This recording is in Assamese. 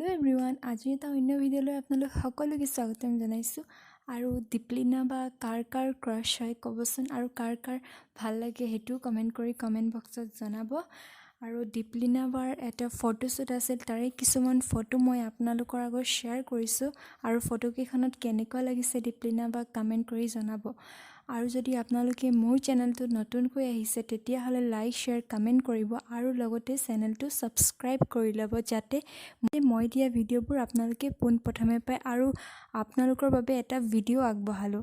हेलो एवरीवन आज এটা অন্য ভিডিঅ'লৈ আপোনালোক সকলোকে স্বাগতম জনাইছো আৰু দীপলিনা বা কাৰ ক্ৰাশ হয় কবচোন আৰু কাৰ ভাল লাগে হেতু কমেন্ট কৰি কমেন্ট বক্সত জনাব আৰু দীপলিনা বাৰ এটা ফটোশ্বুট আছিল তাৰে কিছুমান ফটো মই আপোনালোকৰ আগত শেয়াৰ কৰিছো আৰু ফটো কেখনত কেনেকুৱা লাগিছে দীপলিনা বা কমেন্ট কৰি জনাব আৰু যদি আপোনালোকে মোৰ চেনেলটো নতুনকৈ আহিছে তেতিয়া হলে লাইক শেয়াৰ কমেন্ট কৰিব আৰু লগতে চেনেলটো সাবস্ক্ৰাইব কৰি লব যাতে মই দিয়া ভিডিঅ'বোৰ আপোনালোকে পোনপ্ৰথমে পায় আৰু আপোনালোকৰ বাবে এটা ভিডিঅ' আগবঢ়ালো